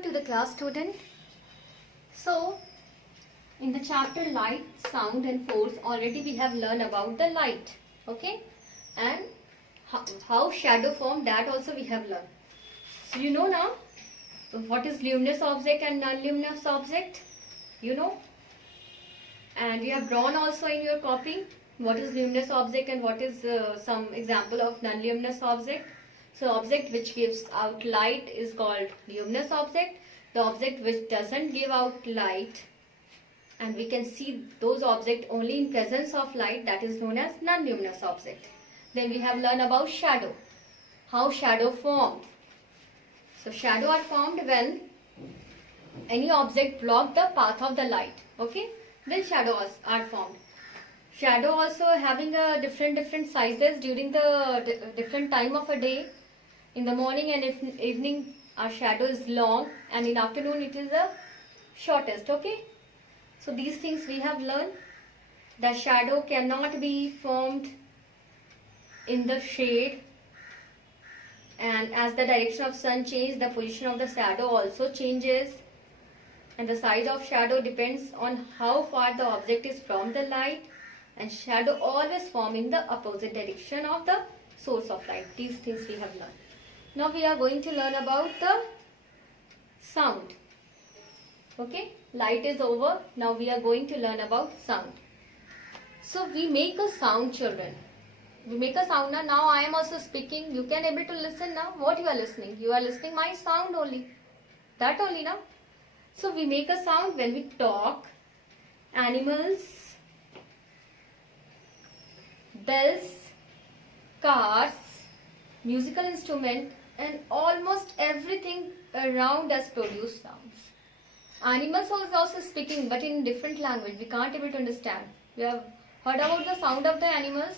afternoon to the class student. So, in the chapter light, sound and force, already we have learned about the light, okay, and how shadow form, that also we have learned. So you know now what is luminous object and non-luminous object, you know, and you have drawn also in your copy what is luminous object and what is some example of non-luminous object. So object which gives out light is called luminous object. The object which doesn't give out light and we can see those objects only in presence of light, that is known as non-luminous object. Then we have learned about shadow, how shadow formed. So shadow are formed when any object block the path of the light, okay, then shadows are formed. Shadow also having a different sizes during the different time of a day. In the morning and evening our shadow is long, and in afternoon it is the shortest, okay. So these things we have learned. The shadow cannot be formed in the shade, and as the direction of sun changes, the position of the shadow also changes, and the size of shadow depends on how far the object is from the light, and shadow always form in the opposite direction of the source of light. These things we have learned. Now we are going to learn about the sound. Okay, light is over. Now we are going to learn about sound. So we make a sound, children. We make a sound. Now I am also speaking. You can able to listen now. What you are listening? You are listening my sound only. That only now. So we make a sound when we talk. Animals, bells, cars, musical instrument, and almost everything around us produce sounds. Animals are also speaking, but in different language. We can't able to understand. We have heard about the sound of the animals.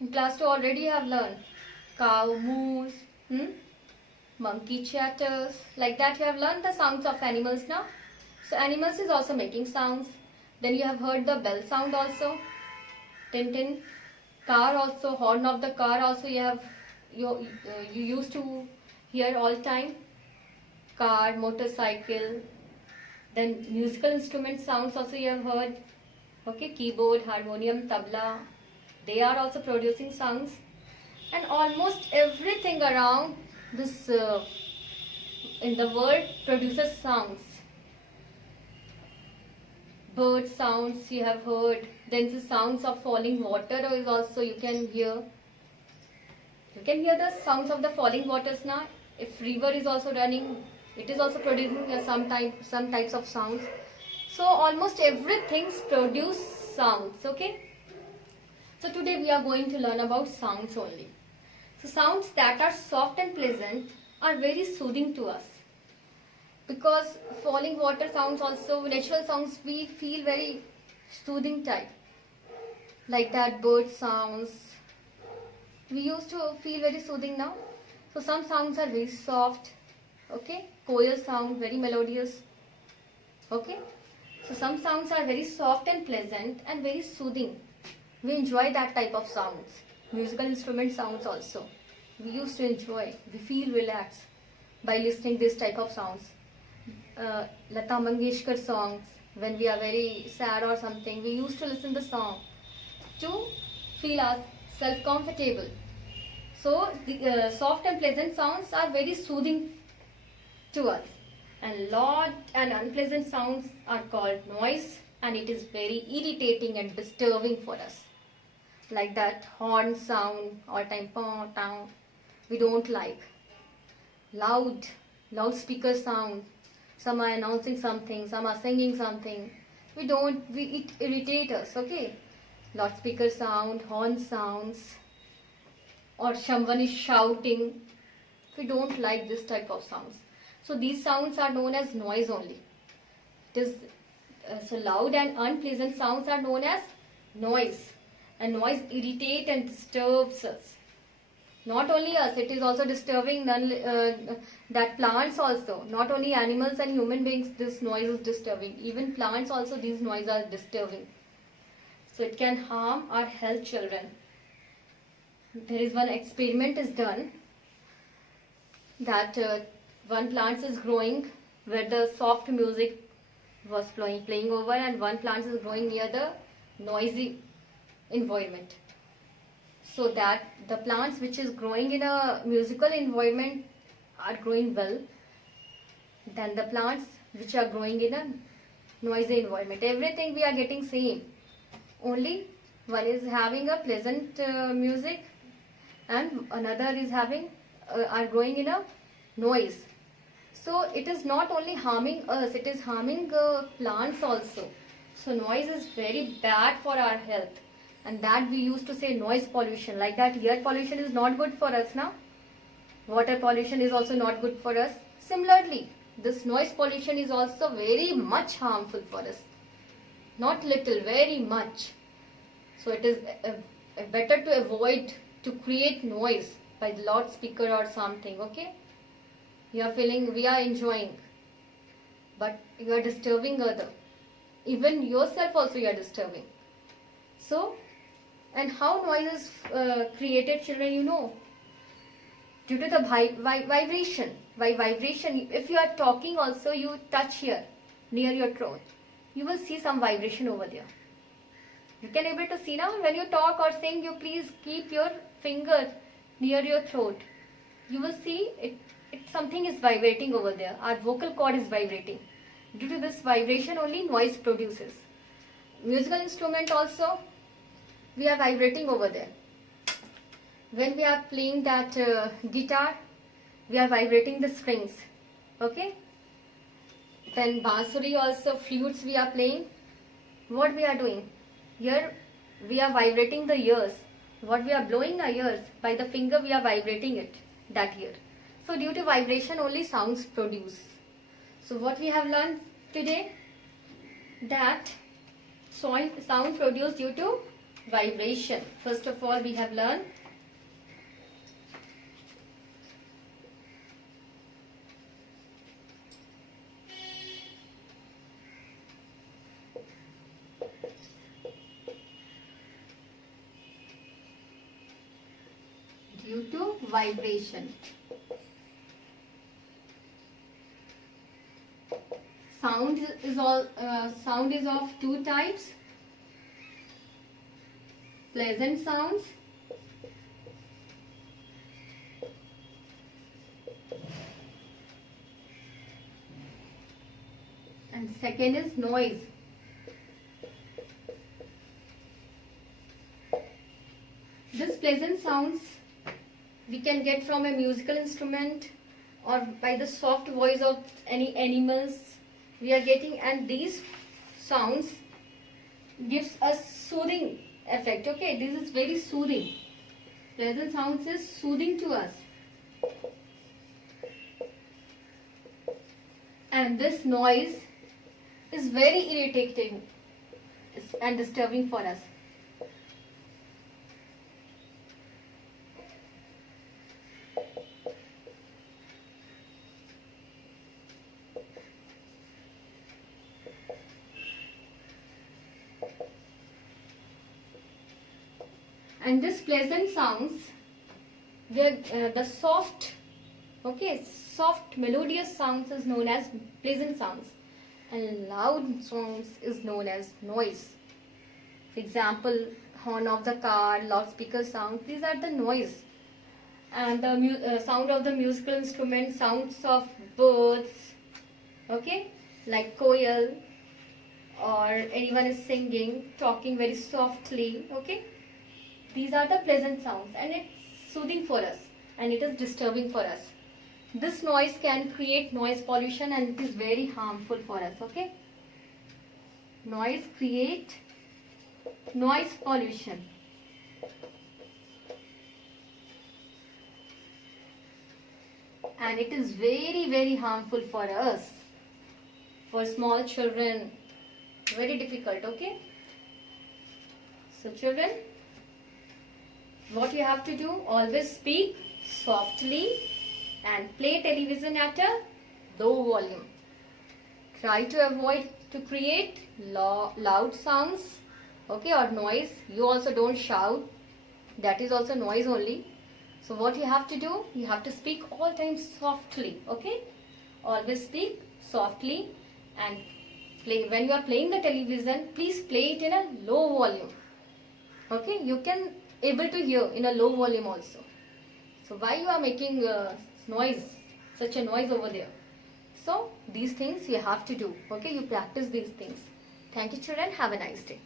In class 2 already have learned. Cow moves, monkey chatters. Like that you have learned the sounds of animals now. So animals is also making sounds. Then you have heard the bell sound also. Tin tin. Car also, horn of the car also you have you used to hear all time. Car, motorcycle. Then musical instrument sounds also you have heard. Okay, keyboard, harmonium, tabla. They are also producing sounds. And almost everything around this in the world produces sounds. Bird sounds you have heard. Then the sounds of falling water is also you can hear. You can hear the sounds of the falling waters now. If river is also running, it is also producing some types of sounds. So almost everything produce sounds, okay. So today we are going to learn about sounds only. So sounds that are soft and pleasant are very soothing to us. Because falling water sounds also, natural sounds, we feel very soothing type. Like that bird sounds, we used to feel very soothing now. So some sounds are very soft, okay. Koel sound, very melodious, okay. So some sounds are very soft and pleasant and very soothing. We enjoy that type of sounds. Musical instrument sounds also, we used to enjoy. We feel relaxed by listening this type of sounds. Lata Mangeshkar songs, when we are very sad or something, we used to listen the song to feel ourselves comfortable. So the soft and pleasant sounds are very soothing to us, and loud and unpleasant sounds are called noise, and it is very irritating and disturbing for us. Like that horn sound, all time pong tong, we don't like. Loudspeaker sound, some are announcing something, some are singing something, it irritates us, okay. Loudspeaker sound, horn sounds, or someone is shouting, we don't like this type of sounds. So these sounds are known as noise only. It is so loud and unpleasant sounds are known as noise, and noise irritates and disturbs us. Not only us, it is also disturbing that plants also. Not only animals and human beings, this noise is disturbing. Even plants also, these noises are disturbing. So it can harm our health, children. There is one experiment is done that one plant is growing where the soft music was playing over, and one plant is growing near the noisy environment. So that the plants which is growing in a musical environment are growing well than the plants which are growing in a noisy environment. Everything we are getting same, only one is having a pleasant music and another is having are growing in a noise. So it is not only harming us, it is harming plants also. So noise is very bad for our health, and that we used to say noise pollution. Like that, air pollution is not good for us now. Water pollution is also not good for us. Similarly, this noise pollution is also very much harmful for us. Not little, very much. So it is better to avoid to create noise by the loudspeaker or something, okay? You are feeling, we are enjoying, but you are disturbing other. Even yourself also you are disturbing. So, and how noise is created, children, you know? Due to the vibration. By vibration, if you are talking also, you touch here, near your throat. You will see some vibration over there. You can able to see now, when you talk or sing, you please keep your finger near your throat. You will see something is vibrating over there. Our vocal cord is vibrating. Due to this vibration only noise produces. Musical instrument also, we are vibrating over there. When we are playing that guitar, we are vibrating the strings. Okay? Then bansuri also, flutes we are playing. What we are doing? Here we are vibrating the ears. What we are blowing our ears, by the finger we are vibrating it, that ear. So due to vibration only sounds produce. So what we have learned today, that sound produced due to vibration. First of all, we have learned due to vibration. Sound is of two types: pleasant sounds and second is noise. This pleasant sounds we can get from a musical instrument or by the soft voice of any animals we are getting, and these sounds gives us soothing effect. Okay, this is very soothing. Pleasant sounds is soothing to us, and this noise is very irritating and disturbing for us. And this pleasant sounds, the soft melodious sounds is known as pleasant sounds, and loud sounds is known as noise. For example, horn of the car, loudspeaker sound, these are the noise. And the sound of the musical instrument, sounds of birds, okay, like koel, or anyone is singing, talking very softly, okay. These are the pleasant sounds, and it's soothing for us, and it is disturbing for us. This noise can create noise pollution, and it is very harmful for us, okay. Noise create noise pollution. And it is very, very harmful for us. For small children, very difficult, okay. So children, what you have to do, always speak softly and play television at a low volume. Try to avoid to create loud sounds, okay, or noise. You also don't shout, that is also noise only. So what you have to do, you have to speak all times softly, okay. always speak softly, and when you are playing the television, please play it in a low volume. Okay, you can able to hear in a low volume also. So why you are making noise, such a noise over there? So these things you have to do. Okay, you practice these things. Thank you, children. Have a nice day.